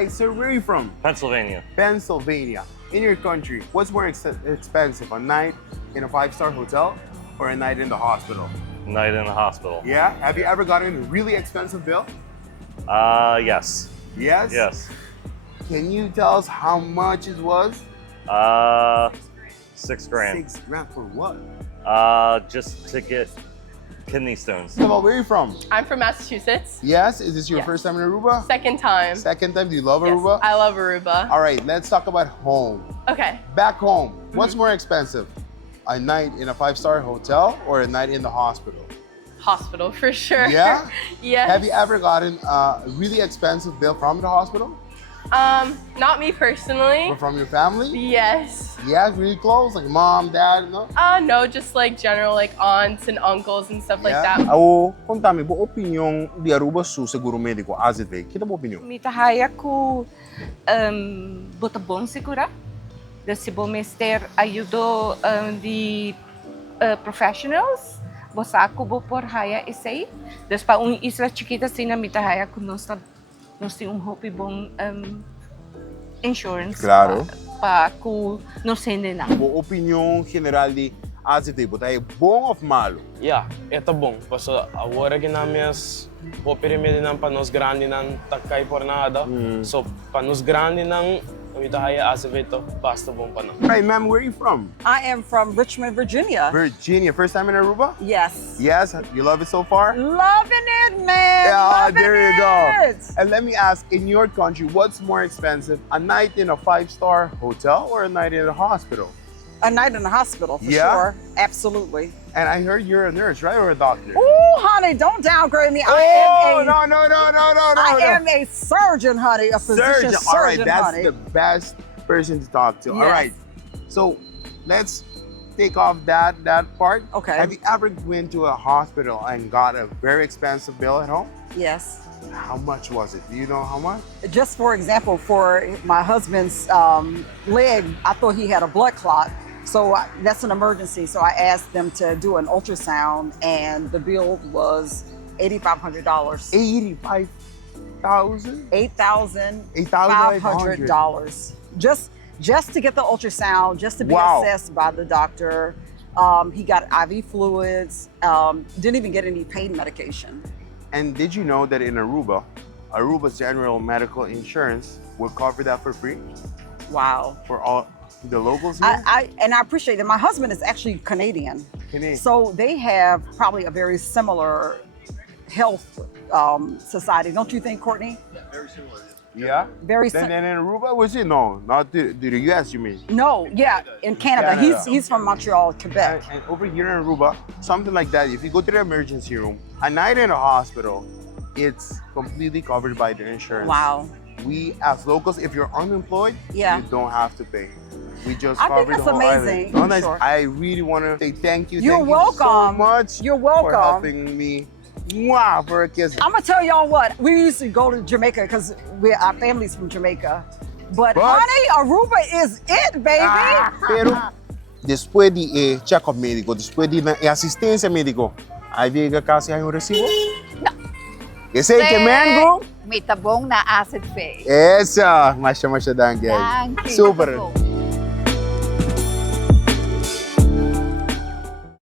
right, sir, where are you from? Pennsylvania. Pennsylvania. In your country, what's more expensive, a night in a 5-star hotel or a night in the hospital? Night in the hospital. Yeah? Have you ever gotten a really expensive bill? Yes. Yes? Yes. Can you tell us how much it was? $6 grand. $6 for what? Just to get kidney stones. Well, where are you from? I'm from Massachusetts. Yes? Is this your Yes. first time in Aruba? Second time. Second time? Do you love Yes, Aruba? I love Aruba. All right, let's talk about home. Okay. Back home, what's more expensive? A night in a 5-star hotel or a night in the hospital? Hospital for sure. Yeah? Yes. Have you ever gotten a really expensive bill from the hospital? Not me personally. Or from your family? Yes. Yeah, really close, like mom, dad, no? No, just like general like aunts and uncles and stuff like that. Ako, contami, bo opinião de Aruba su seguro médico, AZV. Kita bo opinião? Mitahaya ko bota bom segura. Se bom mester ayudo de professionals. Bosa ako bo por haya isay. Des pa isla chiquita sina mitahaya ko nós tem hopi bom insurance. Claro. Pa ko nos na. Bo opinião general de AZV, bo tayo bom ou malo? Yeah, ito bom. Paso agora ginamias po pirimidi ng panos grande ng takay por nada. So panos grande ng itahaya asivito basta bom pa na. Right, ma'am, where are you from? I am from Richmond, Virginia. Virginia. First time in Aruba? Yes. Yes? You love it so far? Loving it, man. Yeah, Loving there you go. it. And let me ask, in your country, what's more expensive? A night in a 5-star hotel or a night in a hospital? A night in the hospital, for Yeah? sure. Absolutely. And I heard you're a nurse, right? Or a doctor? Ooh, honey, don't downgrade me. Oh, I am a surgeon, honey. A physician surgeon, All right, that's honey. the best person to talk to. All Yes. right. So let's take off that part. Okay. Have you ever went to a hospital and got a very expensive bill at home? Yes. How much was it? Do you know how much? Just for example, for my husband's leg, I thought he had a blood clot. So that's an emergency. So I asked them to do an ultrasound, and the bill was $8,500. $85,000? $8,500. Just to get the ultrasound, just to be Wow. assessed by the doctor. He got IV fluids. Didn't even get any pain medication. And did you know that in Aruba, Aruba's general medical insurance will cover that for free Wow. for all the locals here? I appreciate that. My husband is actually Canadian. Canadian. So they have probably a very similar health society, don't you think, Courtney? Yeah? Very Then sim- in Aruba, was it? No, not to the US, you mean? No, yeah, in Canada. Canada. He's from Montreal, Quebec. And over here in Aruba, something like that, if you go to the emergency room, a night in a hospital, it's completely covered by the insurance. Wow. We, as locals, if you're unemployed, Yeah. you don't have to pay. We just I think cover that's the whole amazing. island. No, nice. Sure. I really want to say thank you. You're Thank you so welcome. much You're for welcome. helping me. Mwah, for a kiss. I'm gonna tell y'all what, we used to go to Jamaica because our family's from Jamaica. But But- honey, Aruba is it, baby. Pero, después de check-up médico, después de assistência médico, aí vem kasi ang resibo? No. Kasi que mango? May tabong na acid face. Essa, masya-masya danggay. Thank you. Super.